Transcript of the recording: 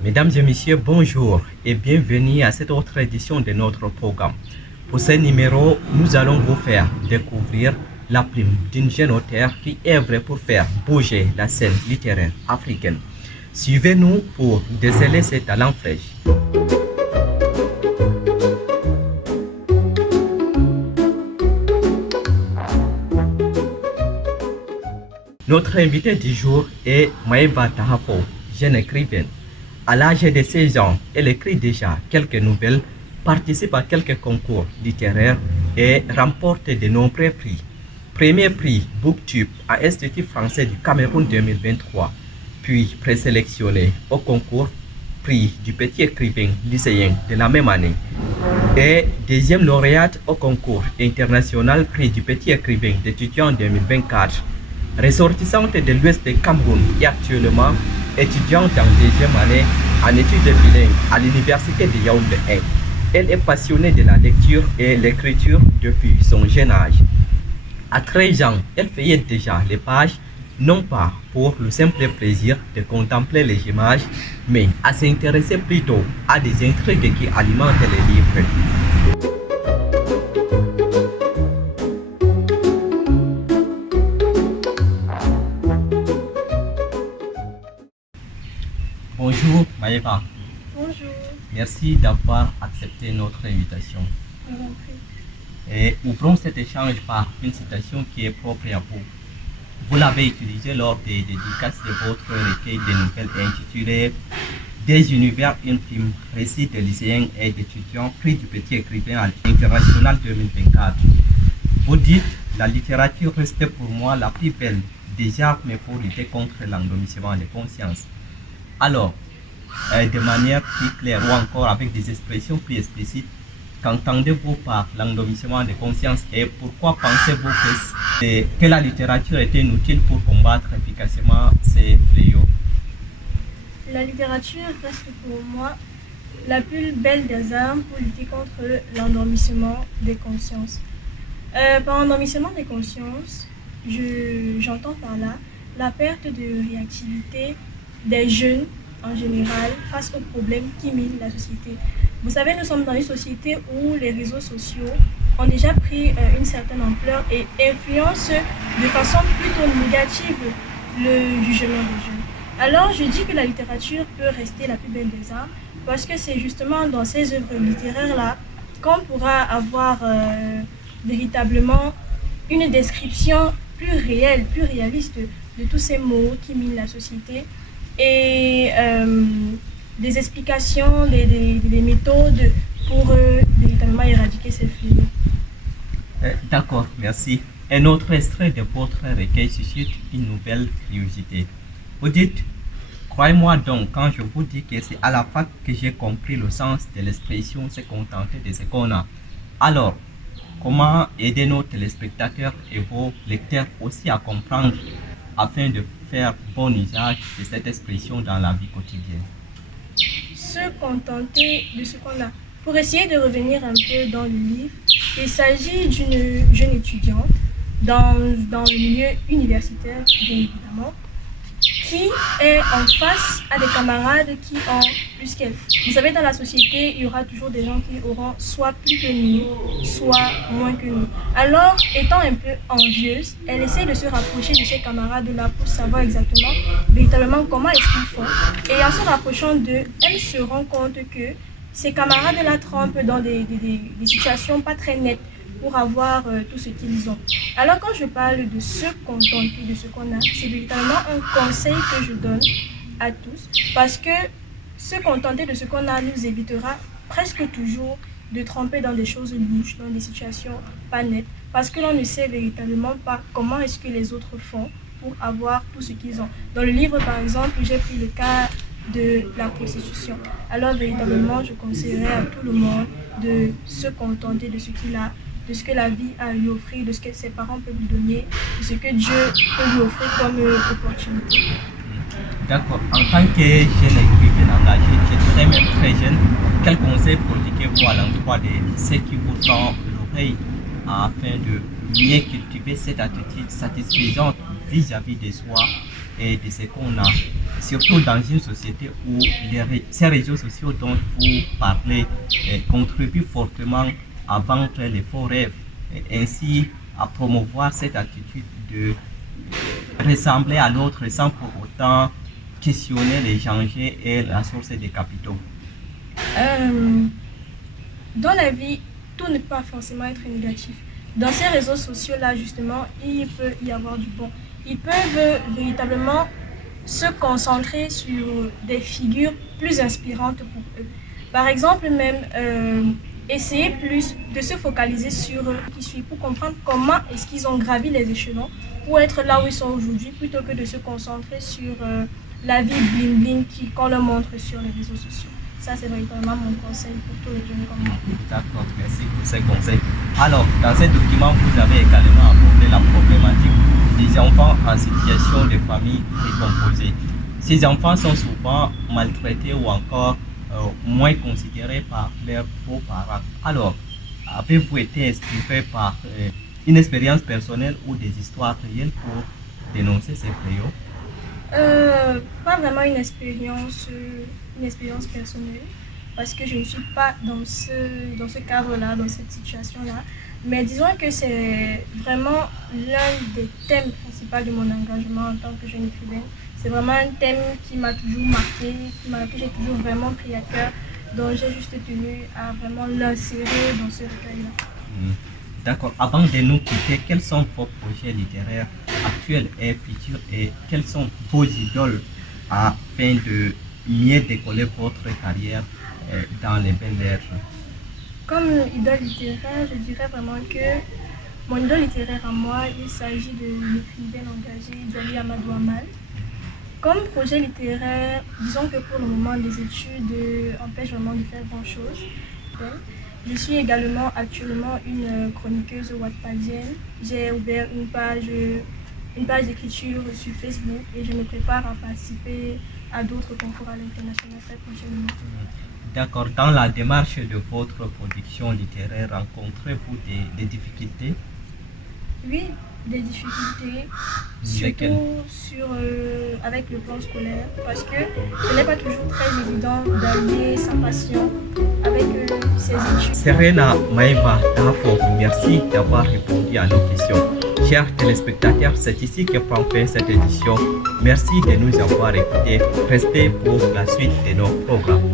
Mesdames et messieurs, bonjour et bienvenue à cette autre édition de notre programme. Pour ce numéro, nous allons vous faire découvrir la plume d'une jeune auteure qui œuvre pour faire bouger la scène littéraire africaine. Suivez-nous pour déceler ses talents fraîches. Notre invité du jour est Maëva Tahafo, jeune écrivaine. À l'âge de 16 ans, elle écrit déjà quelques nouvelles, participe à quelques concours littéraires et remporte de nombreux prix. Premier prix Booktube à Institut français du Cameroun 2023, puis présélectionné au concours prix du petit écrivain lycéen de la même année et deuxième lauréate au concours international prix du petit écrivain d'étudiant 2024. Ressortissante de l'Ouest du Cameroun et actuellement étudiante en deuxième année en études bilingues à l'université de Yaoundé. Elle est passionnée de la lecture et l'écriture depuis son jeune âge. À 13 ans, elle feuillette déjà les pages, non pas pour le simple plaisir de contempler les images, mais à s'intéresser plutôt à des intrigues qui alimentent les livres. Bonjour Maëva. Bonjour. Merci d'avoir accepté notre invitation. Je vous en prie. Et ouvrons cet échange par une citation qui est propre à vous. Vous l'avez utilisée lors des dédicaces de votre recueil de nouvelles intitulé Des univers intimes, récits de lycéens et d'étudiants, prix du petit écrivain à l'international 2024. Vous dites, la littérature reste pour moi la plus belle des armes pour lutter contre l'endormissement des consciences. Alors, de manière plus claire ou encore avec des expressions plus explicites, qu'entendez-vous par l'endormissement des consciences et pourquoi pensez-vous que la littérature est inutile pour combattre efficacement ces fléaux? La littérature reste pour moi la plus belle des armes pour lutter contre l'endormissement des consciences. Par endormissement des consciences, j'entends par là la perte de réactivité des jeunes en général face aux problèmes qui minent la société. Vous savez, nous sommes dans une société où les réseaux sociaux ont déjà pris une certaine ampleur et influencent de façon plutôt négative le jugement des jeunes. Alors, je dis que la littérature peut rester la plus belle des arts parce que c'est justement dans ces œuvres littéraires-là qu'on pourra avoir véritablement une description plus réelle, plus réaliste de tous ces mots qui minent la société et des explications, des méthodes pour véritablement éradiquer ces fléaux. D'accord, merci. Un autre extrait de votre recueil suscite une nouvelle curiosité. Vous dites, croyez-moi donc quand je vous dis que c'est à la fac que j'ai compris le sens de l'expression se contenter de ce qu'on a. Alors, comment aider nos téléspectateurs et vos lecteurs aussi à comprendre afin de faire bon usage de cette expression dans la vie quotidienne? Se contenter de ce qu'on a. Pour essayer de revenir un peu dans le livre, il s'agit d'une jeune étudiante dans le milieu universitaire, bien évidemment, qui est en face à des camarades qui ont plus qu'elle. Vous savez, dans la société, il y aura toujours des gens qui auront soit plus que nous, soit moins que nous. Alors, étant un peu envieuse, elle essaie de se rapprocher de ses camarades-là pour savoir exactement, véritablement, comment est-ce qu'ils font. Et en se rapprochant d'eux, elle se rend compte que ses camarades la trempent dans des situations pas très nettes pour avoir tout ce qu'ils ont. Alors quand je parle de se contenter de ce qu'on a, c'est véritablement un conseil que je donne à tous parce que se contenter de ce qu'on a nous évitera presque toujours de tremper dans des choses louches, dans des situations pas nettes parce que l'on ne sait véritablement pas comment est-ce que les autres font pour avoir tout ce qu'ils ont. Dans le livre par exemple, j'ai pris le cas de la prostitution. Alors véritablement, je conseillerais à tout le monde de se contenter de ce qu'il a, de ce que la vie a à lui offrir, de ce que ses parents peuvent lui donner, de ce que Dieu peut lui offrir comme opportunité. D'accord. En tant que jeune écrivain engagé, tu es très même très jeune, quel conseil prodiguez-vous à l'endroit de ceux qui vous tendent l'oreille afin de mieux cultiver cette attitude satisfaisante vis-à-vis de soi et de ce qu'on a surtout dans une société où ces réseaux sociaux dont vous parlez contribuent fortement à vendre les faux rêves et ainsi à promouvoir cette attitude de ressembler à l'autre sans pour autant questionner les dangers et la source des capitaux. Dans la vie, tout ne peut pas forcément être négatif. Dans ces réseaux sociaux-là, justement, il peut y avoir du bon. Ils peuvent véritablement se concentrer sur des figures plus inspirantes pour eux. Par exemple, même essayer plus de se focaliser sur eux qui suivent pour comprendre comment est-ce qu'ils ont gravi les échelons pour être là où ils sont aujourd'hui, plutôt que de se concentrer sur la vie bling-bling qu'on leur montre sur les réseaux sociaux. Ça, c'est véritablement mon conseil pour tous les jeunes comme moi. D'accord, merci pour ces conseils. Alors, dans ce document, vous avez également abordé la problématique des enfants en situation de famille décomposée. Ces enfants sont souvent maltraités ou encore moins considérés par leurs beaux-parents. Alors, avez-vous été inspiré par une expérience personnelle ou des histoires réelles pour dénoncer ces fléaux? Pas vraiment une expérience personnelle, parce que je ne suis pas dans ce cadre-là, dans cette situation-là. Mais disons que c'est vraiment l'un des thèmes principaux de mon engagement en tant que jeune écrivaine. C'est vraiment un thème qui m'a toujours marqué, que j'ai toujours vraiment pris à cœur, donc j'ai juste tenu à vraiment l'insérer dans ce recueil-là. D'accord. Avant de nous quitter, quels sont vos projets littéraires actuels et futurs et quelles sont vos idoles afin de mieux décoller votre carrière dans les belles lettres? Comme idole littéraire, je dirais vraiment que mon idole littéraire à moi, il s'agit de l'écrivaine engagée Djali Amadou Amal. Comme projet littéraire, disons que pour le moment, les études empêchent vraiment de faire grand-chose. Je suis également actuellement une chroniqueuse wattpadienne. J'ai ouvert une page d'écriture sur Facebook et je me prépare à participer à d'autres concours à l'international très prochainement. D'accord. Dans la démarche de votre production littéraire, rencontrez-vous des difficultés? Oui, des difficultés, surtout avec le plan scolaire, parce que ce n'est pas toujours très évident d'allier sa passion avec ses études. Serena Maeva Dafo, merci d'avoir répondu à nos questions. Chers téléspectateurs, c'est ici que prend fin cette édition. Merci de nous avoir écoutés. Restez pour la suite de nos programmes.